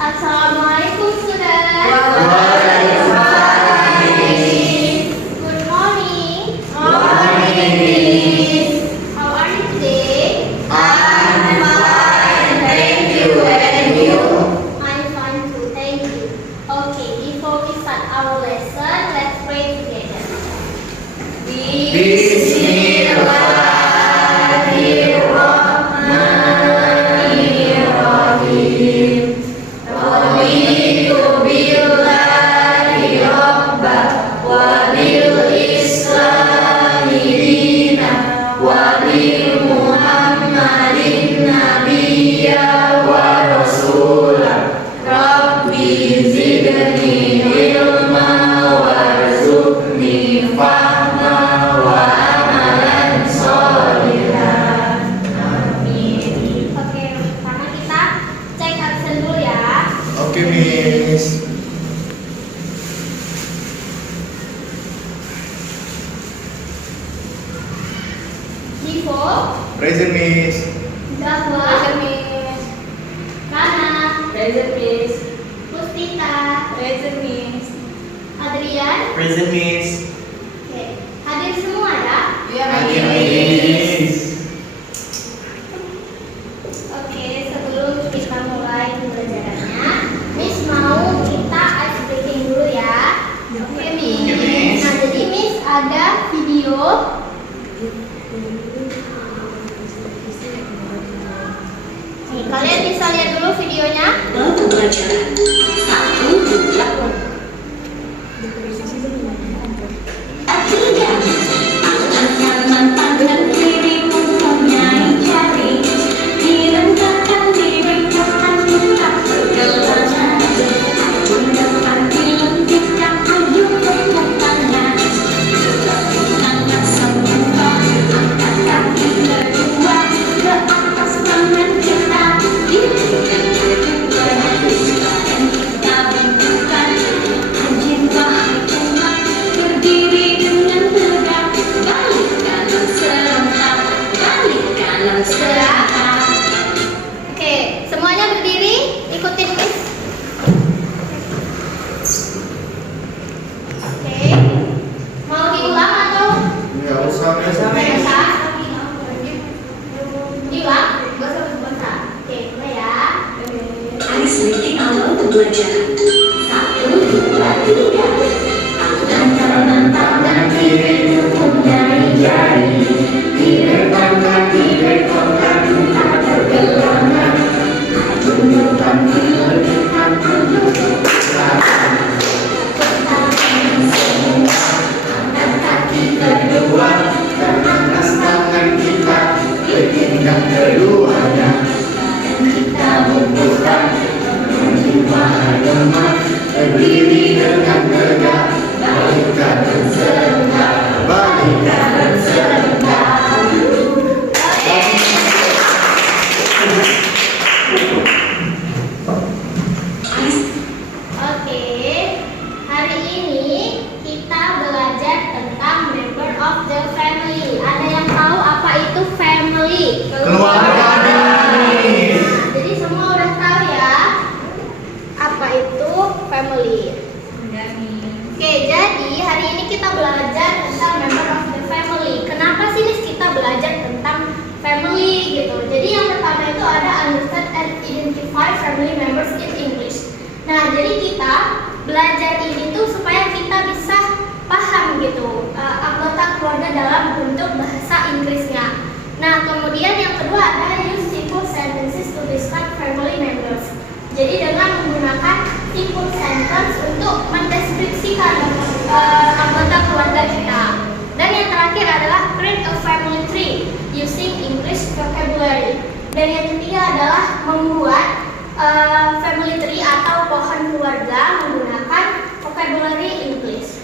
Assalamualaikum saudara. Waalaikumsalam. Good morning. Morning. How are you today? I'm fine, thank you. And you? I'm fine too, thank you. Okay, before we start our lesson, let's pray together. Bismillahirrahmanirrahim. Raditu billahi rabba wa bil islami dina wa bi Muhammadin nabiyya wa rasula. Rabbi zidni ilma warzuqni fahma wa amalan sholihan. Amin. Oke, pertama kita cek absen dulu ya. Oke, Miss. Divo, Present, Miss. Zahwa, Miss. Rana, Present Miss. Puspita, Present Miss. Adrian. Present, Miss. Oke, hadir semua ya. Iya Hadir, Miss. Miss. Oke, sebelum kita mulai pembelajarannya, Miss mau kita ice breaking dulu ya. Oke, Miss. Oke, Miss. Nah, jadi Miss ada video. Nih, kalian bisa lihat dulu videonya. Pembelajaran 1, 2, 3. Tangan tangan kiri mempunyai jari, direndahkan direndahkan tetap bergelana. Ajun depan dilentikan, ayo tepuk tangan. Angkat semua, angkat kaki kedua ke atas tangan kita. Diberikan kedua, dan kita bentukkan. Rajin wahai umat, berdiri dengan tegak. Balik kanan serentak, balik kanan serentak. Oke, semuanya berdiri, ikutin Miss. Oke, mau diulang atau Nggak usah, Miss. biasa? Diulang? Bisa. Oke, mulai ya. Ice breaking awal pembelajaran 1, 2, 3. Tangan kanan tangan kiri mempunyai jari, direkonkan direkonkan tak bergelana. Ajun depan dilentikan ayo tepuk tangan. Tangan semua, angkat kaki kedua ke atas tangan kita. Bertindak keduanya dan kita bubuhkan jiwa agama, berdiri dengan tegak. Balik kanan serentak, balik kanan serentak. Oke, hari ini kita belajar tentang member of the family. Ada yang tahu apa itu family? Keluarga, Miss. Jadi semua udah tahu ya apa itu family. Oke, jadi hari ini kita belajar tentang member of the family. Kenapa sih Nis kita belajar tentang family gitu? Jadi yang pertama itu ada understand and identify family members in English. Nah, jadi kita belajar ini tuh supaya kita bisa paham gitu anggota keluarga dalam bentuk bahasa Inggrisnya. Nah, kemudian yang kedua ada use simple sentences to describe family members. Jadi dengan menggunakan simple sentence untuk mendeskripsikan anggota keluarga kita. Dan yang terakhir adalah create a family tree using English vocabulary. Dan yang ketiga adalah membuat family tree atau pohon keluarga menggunakan vocabulary English.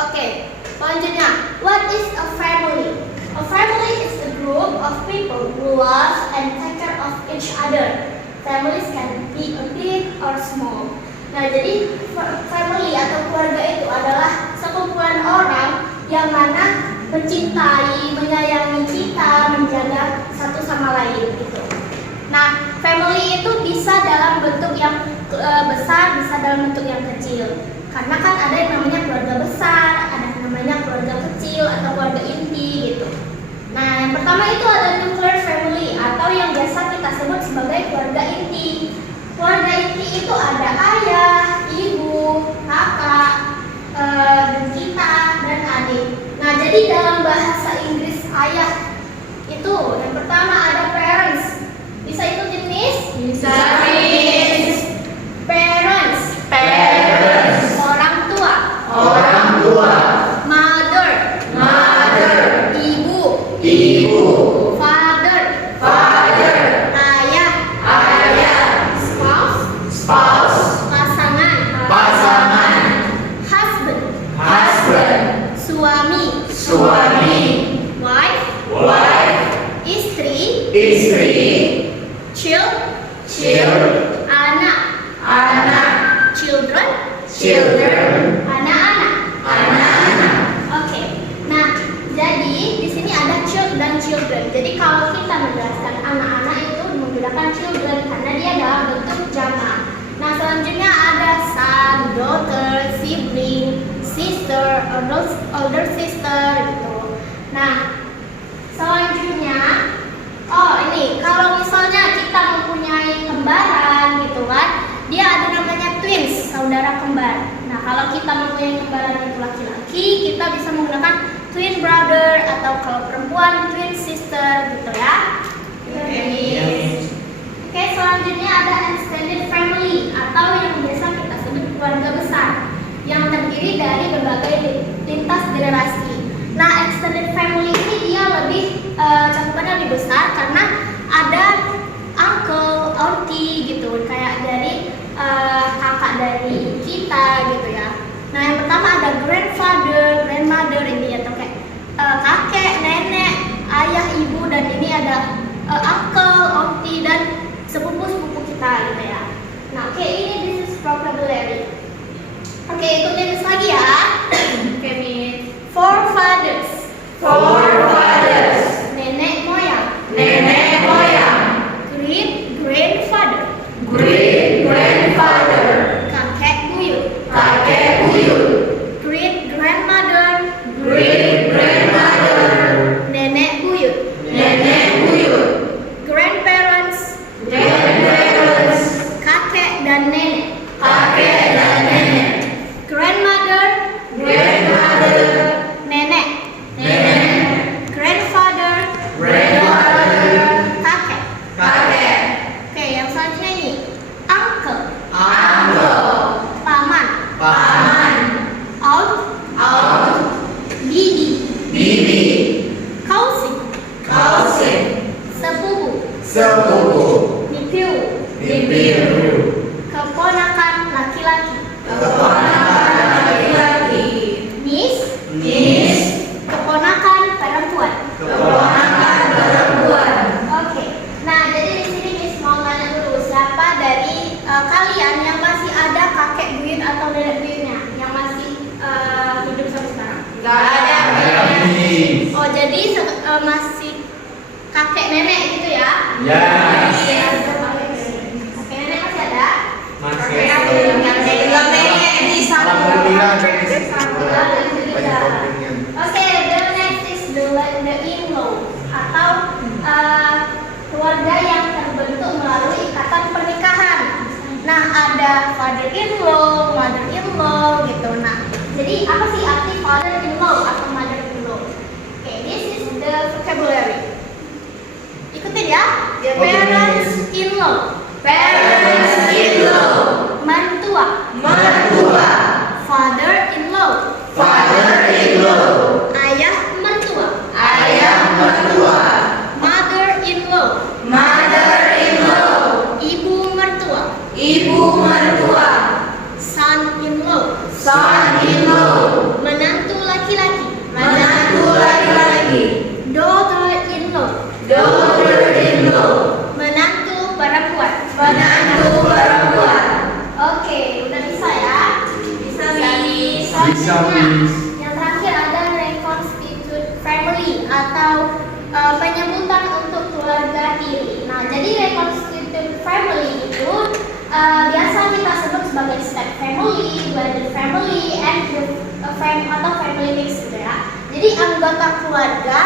Oke, selanjutnya, what is a family? A family is a group of people who love and take care of each other. Families can be a big or small. Nah, jadi family atau keluarga itu adalah sekumpulan orang yang mana mencintai, menyayangi kita, menjaga satu sama lain gitu. Nah, family family itu bisa dalam bentuk yang besar, bisa dalam bentuk yang kecil. Karena kan ada yang namanya keluarga besar, ada yang namanya keluarga kecil atau keluarga inti gitu. Nah, yang pertama itu ada nuclear family atau yang biasa kita sebut sebagai keluarga inti. Keluarga inti itu ada ayah, ibu, kakak, dan kita dan adik. Nah, jadi dalam bahasa Inggris ayah itu yang pertama ada parents. Bisa ikutin Miss? Bisa, Miss. Parents. Parents. Orang tua. Orang tua. Mother. Mother. Ibu. Ibu. Father. Father. Ayah. Ayah. Spouse. Spouse. Pasangan. Pasangan. Husband. Husband. Suami. Suami. Wife. Wife. Istri. Istri. Child. Anak. Anak. Children. Children. Anak-anak. Anak-anak. Oke. Nah, jadi di sini ada child dan children. Jadi kalau kita menjelaskan anak-anak itu menggunakan children karena dia dalam bentuk jamak. Nah, selanjutnya ada son, daughter, sibling, sister, older sister gitu. Nah, selanjutnya ini kalau misalnya kita mempunyai kembaran gitu kan, dia ada namanya twins, saudara kembar. Nah, kalau kita mempunyai kembaran itu laki-laki, kita bisa menggunakan twin brother atau kalau perempuan twin sister gitu ya. Oke, selanjutnya ada extended family atau yang biasa kita sebut keluarga besar yang terdiri dari berbagai lintas generasi. Nah, extended family ini dia lebih cakupannya lebih besar karena ada uncle, auntie gitu, kayak dari kakak dari kita gitu ya. Nah, yang pertama ada grandfather, grandmother ini atau kayak kakek, nenek, ayah, ibu, dan ini ada uncle, auntie, dan sepupu-sepupu kita gitu ya. Nah, oke, ini this is vocabulary. Oke, ikutin lagi ya. Oke, Miss. Forefathers. Forefathers. Nenek moyang. Nenek moyang. Great grandfather. Great grandfather. Kakek buyut. Kakek buyut. Great grandmother. Great grandmother. Nenek buyut. Nenek buyut. Grandparents. Grandparents. Kakek dan nenek. Kakek dan nenek. Grandmother. Grandmother. Nenek. Nenek. Grandfather. Grandfather. Kakek. Kakek. Oke, yang selanjutnya ini uncle. Uncle. Paman. Paman. Aunt. Aunt. Bibi. Bibi. Cousin. Cousin. Sepupu. Sepupu. Nephew. Nephew. Keponakan laki-laki. Keponakan laki-laki. Niece. Niece. Keponakan perempuan. Keponakan perempuan. Oke. Nah, jadi di sini Miss mau tanya dulu siapa dari kalian yang masih ada kakek buyut atau nenek buyutnya yang masih hidup sampai sekarang? Gak ada. Oh, jadi masih kakek nenek gitu ya? Ya. Kakek nenek masih ada? Alhamdulillah dari situ banyak komplainnya. Oke, the next is the in-law atau keluarga yang terbentuk melalui ikatan pernikahan. Nah, ada father-in-law, mother-in-law gitu. Nah, jadi apa sih arti father-in-law atau mother-in-law? Oke, this is the vocabulary. Ikutin ya. Oke, Parents-in-law. Parents-in-law. Mertua. Mertua. Father-in-law. Father-in-law. Ayah mertua. Ayah mertua. Mother-in-law. Mother-in-law. Ibu mertua. Ibu mertua. Son-in-law. Son-in-law. Menantu laki-laki. Menantu laki-laki. Daughter-in-law. Daughter-in-law. Menantu perempuan. Menantu perempuan. Oke, udah bisa ya? Bisa, Miss. Bisa, Selanjutnya, Miss. yang terakhir ada reconstitute family atau penyebutan untuk keluarga tiri. Nah, jadi reconstitute family sebagai step family, blended family, and atau family mix gitu ya. Jadi anggota keluarga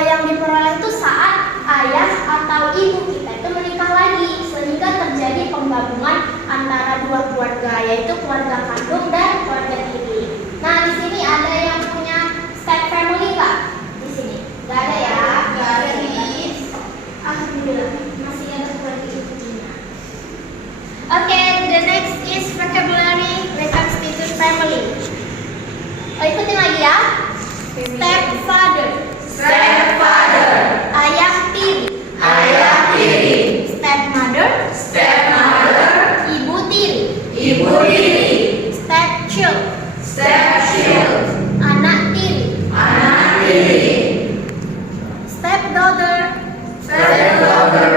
yang diperoleh itu saat ayah atau ibu kita itu menikah lagi, sehingga terjadi penggabungan antara dua keluarga, yaitu keluarga kandung dan keluarga tiri. Nah, di sini ada yang punya step family nggak? Di sini nggak ada ya? Nggak ada nih. Alhamdulillah masih ada keluarga ibunya. Oke, the next is vocabulary reconstituted family. Ikutin lagi ya. Stepfather. Stepfather. Ayah tiri. Ayah tiri. Stepmother. Stepmother. Ibu tiri. Ibu tiri. Stepchild. Stepchild. Anak tiri. Anak tiri. Stepdaughter. Stepdaughter.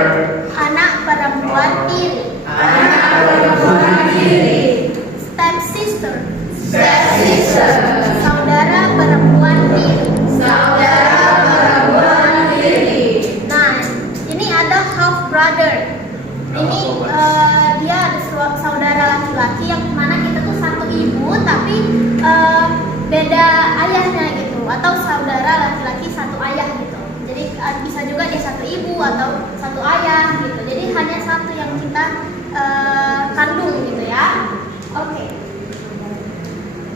Anak perempuan tiri. Anak perempuan tiri. Stepsister. Stepsister. Saudara perempuan tiri. Saudara perempuan tiri. Nah, ini ada half brother. Ini dia ada saudara laki-laki yang mana kita tuh satu ibu tapi beda ayahnya gitu, atau saudara laki-laki satu ayah gitu. Jadi bisa juga dia satu ibu atau satu ayah gitu. Jadi hanya satu yang kita kandung gitu ya. Oke.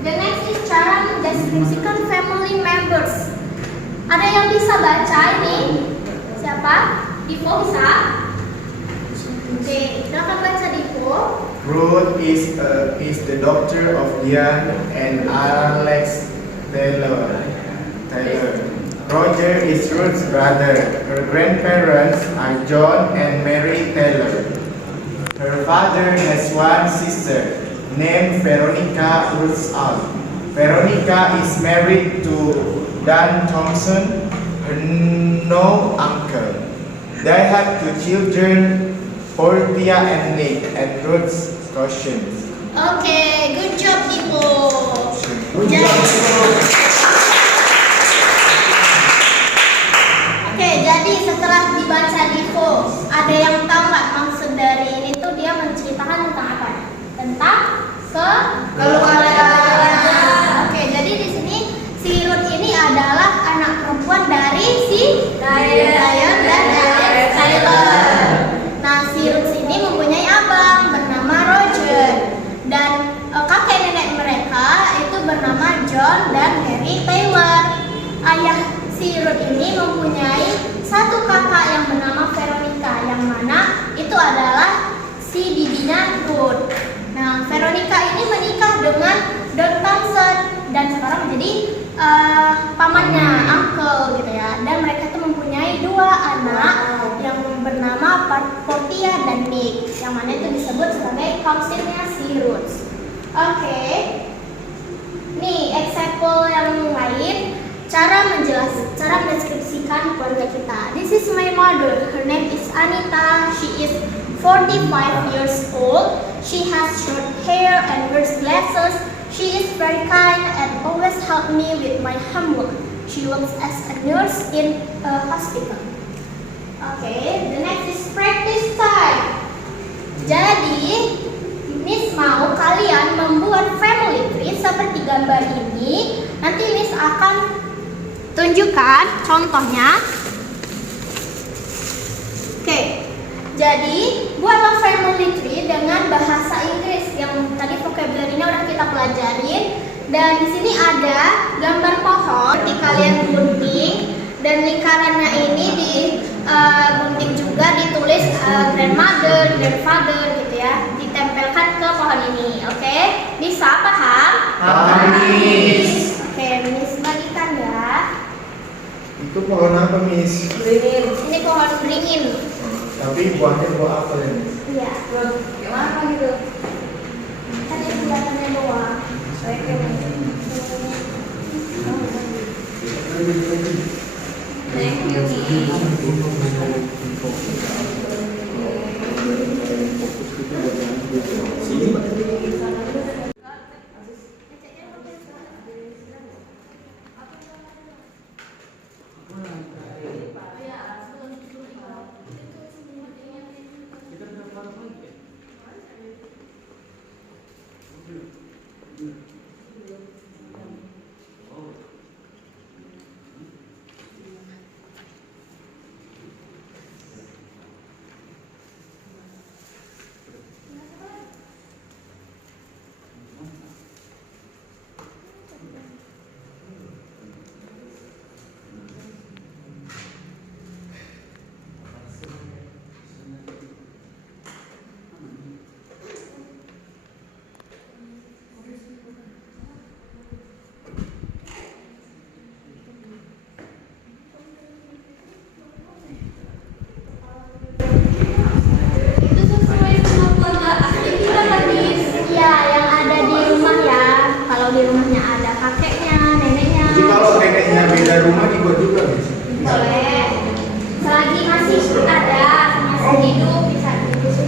The next is cara mendeskripsikan family members. Ada yang bisa baca ini? Siapa? Dipo bisa? Oke, silakan baca Dipo. Ruth is the daughter of Diane and Alex Taylor. Roger is Ruth's brother. Her grandparents are John and Mary Taylor. Her father has one sister named Veronica Ruth's aunt. Veronica is married to Dan Thompson, her no uncle. They had two children, Portia and Nick, and Ruth's cousins. Oke, good job Dipo. Good job. Oke, jadi setelah dibaca Dipo, ada yang tahu nggak maksud dari ini tuh dia menceritakan tentang apa? Tentang keluarga. Oke, jadi di sini si Ruth ini adalah anak perempuan dari si Diane dan Alex Taylor. Nah, si Ruth ini mempunyai abang bernama Roger dan kakek nenek mereka itu bernama John dan Mary Taylor. Ayah si Ruth ini mempunyai satu kakak yang bernama Veronica, yang mana itu adalah si bibinya Ruth. Nah, Veronica ini menikah dengan Don Thompson dan sekarang menjadi pamannya, uncle gitu ya. Dan mereka itu mempunyai dua anak yang bernama Portia dan Nick, yang mana itu disebut sebagai cousinnya si Ruth. Oke. Nih, example yang lain, cara mendeskripsikan keluarga kita. This is my mother. Her name is Anita. She is 45 years old. She has short hair and wears glasses. She is very kind and always help me with my homework. She works as a nurse in a hospital. Okay, the next is practice time. Jadi, Miss mau kalian membuat family tree seperti gambar ini. Nanti Miss akan tunjukkan contohnya. Oke. Jadi, buatlah family tree dengan bahasa Inggris yang tadi vocabulary-nya udah kita pelajarin. Dan di sini ada gambar pohon, di kalian gunting dan lingkarannya ini gunting juga ditulis grandmother, grandfather gitu ya, ditempelkan ke pohon ini. Oke, bisa paham? Miss. Oke, Miss bagikan ya. Itu pohon apa, Miss? Ini pohon beringin. Tapi buahnya buah apa ya, Miss? Iya. Gimana gitu? Kan yang kelihatannya doang. Thank you, Miss.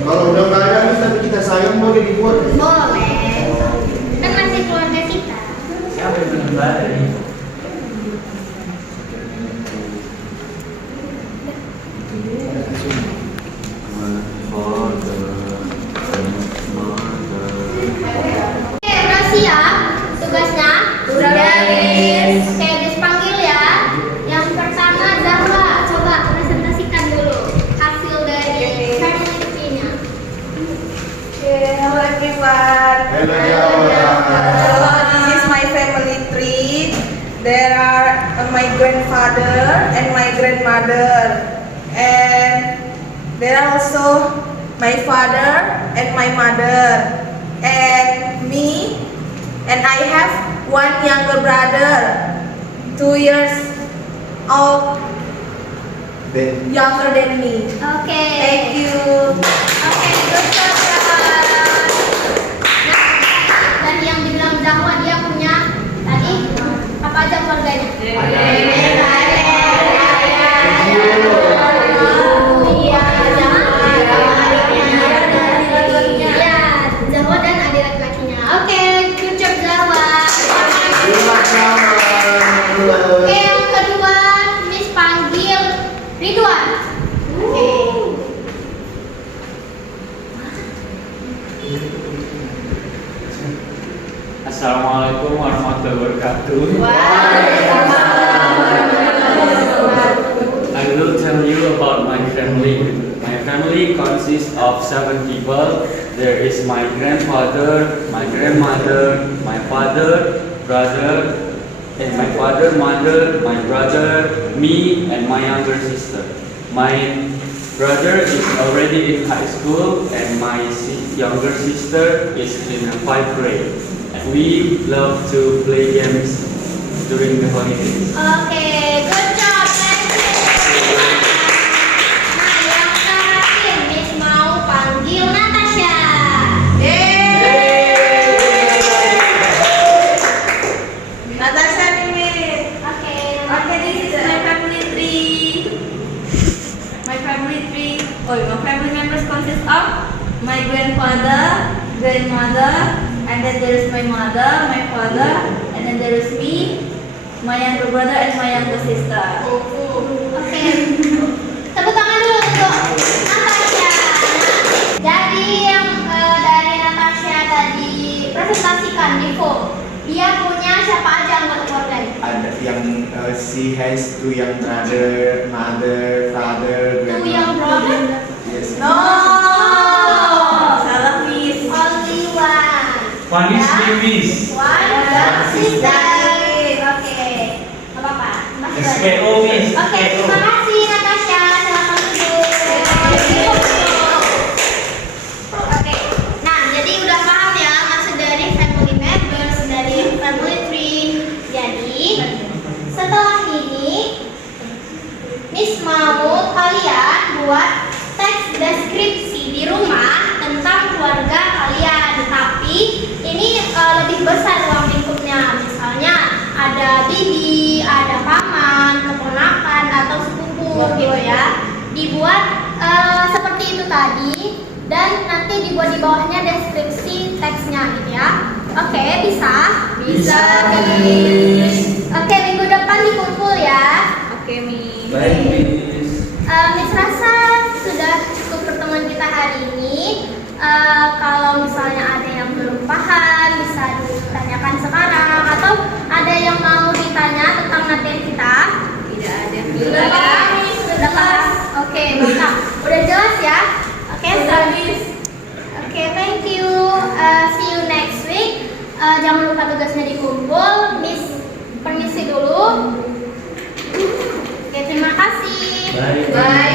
Kalau udah nggak ada Miss, tapi kita sayang boleh dibuat. Boleh. Kan masih keluarga kita. Siapa yang belum ada nih? Oke, udah siap tugasnya? Udah, Miss. Oke, dipanggil ya. Yang pertama Zahra, coba presentasikan dulu hasil dari family tree-nya. Hello everyone. Hello, everyone. So this is my family tree. There are my grandfather and my grandmother, and there are also my father and my mother, and me, and I have one younger brother, 2 years old, Then younger than me. Oke. Thank you. Oke, good job, Zahra. Nah, dan yang dibilang Zahwa dia punya tadi apa aja keluarganya? Zahwa dan adik laki-lakinya. Oke, good job Zahwa. Oke, yang kedua Miss panggil Ridwan. Oke. Assalamualaikum warahmatullahi wabarakatuh. I will tell you about my family. My family consists of 7 people. There is my grandfather, my grandmother, my father, brother, and my father, mother, my brother, me, and my younger sister. My brother is already in high school, and my younger sister is in 5th grade. We love to play games during the holidays. Oke, good job. Thank you. Nah, yang terakhir Miss mau panggil Natasha. Natasha Mimi. Oke. Okay, this is my family tree. My family tree. My family members consist of my grandfather, grandmother, and then there is my mother, my father, and then there is me, my younger brother, and my younger sister. Oke. Tepuk tangan dulu untuk Natasha. Jadi yang dari Natasha tadi presentasikan di form. Dia punya siapa aja anggota keluarganya? ada yang she has 2 young brother, mother, father, Two young brother? Yes. No. Salah, Miss. Only one. One is Miss. One sister. Oke. Gak apa-apa. Masih banyak. SPO Miss. Oke, terima kasih Natasha. Selamat duduk. Oke. Nah, jadi udah paham ya maksud dari family members dari family tree. Jadi, setelah ini Miss mau kalian buat teks deskripsi di rumah tentang keluarga kalian. Tapi ini lebih besar ruang lingkupnya. Misalnya ada bibi, ada paman, keponakan atau sepupu gitu ya. Dibuat seperti itu tadi dan nanti dibuat di bawahnya deskripsi teksnya gitu ya. Oke, bisa? Bisa, Miss. Oke, minggu depan dikumpul ya. Oke, Miss. Baik Miss. Miss rasa sudah cukup pertemuan kita hari ini. Kalau misalnya ada yang belum paham bisa ditanyakan sekarang atau ada yang mau ditanya tentang materi kita. Tidak ada. Sudah paham? Sudah paham? Oke, mantap. Udah jelas ya? Oke, Oke, thank you. See you next week. Jangan lupa tugasnya dikumpul. Miss permisi dulu. Oke, terima kasih. Baik. Bye.